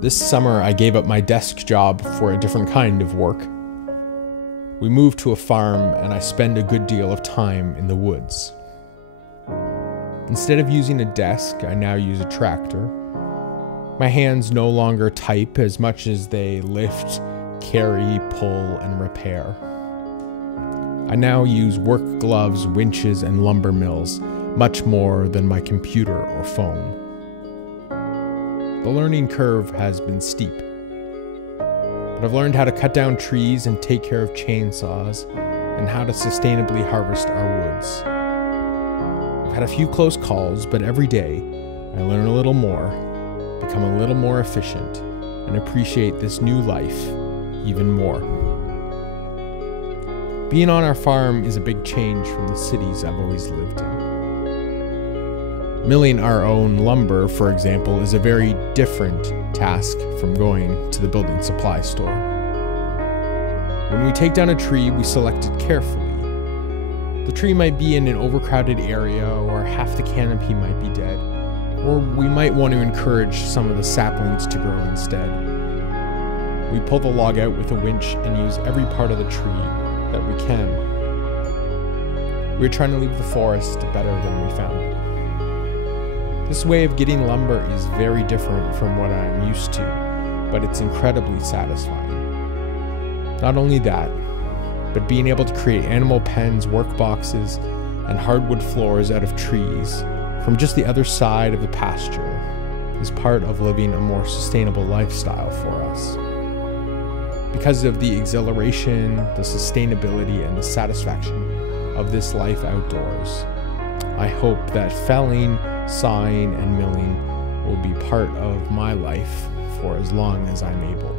This summer, I gave up my desk job for a different kind of work. We moved to a farm, and I spend a good deal of time in the woods. Instead of using a desk, I now use a tractor. My hands no longer type as much as they lift, carry, pull, and repair. I now use work gloves, winches, and lumber mills, much more than my computer or phone. The learning curve has been steep, but I've learned how to cut down trees and take care of chainsaws, and how to sustainably harvest our woods. I've had a few close calls, but every day I learn a little more, become a little more efficient, and appreciate this new life even more. Being on our farm is a big change from the cities I've always lived in. Milling our own lumber, for example, is a very different task from going to the building supply store. When we take down a tree, we select it carefully. The tree might be in an overcrowded area, or half the canopy might be dead, or we might want to encourage some of the saplings to grow instead. We pull the log out with a winch and use every part of the tree that we can. We're trying to leave the forest better than we found it. This way of getting lumber is very different from what I'm used to, but it's incredibly satisfying. Not only that, but being able to create animal pens, work boxes, and hardwood floors out of trees from just the other side of the pasture is part of living a more sustainable lifestyle for us. Because of the exhilaration, the sustainability, and the satisfaction of this life outdoors, I hope that felling, sawing, and milling will be part of my life for as long as I'm able.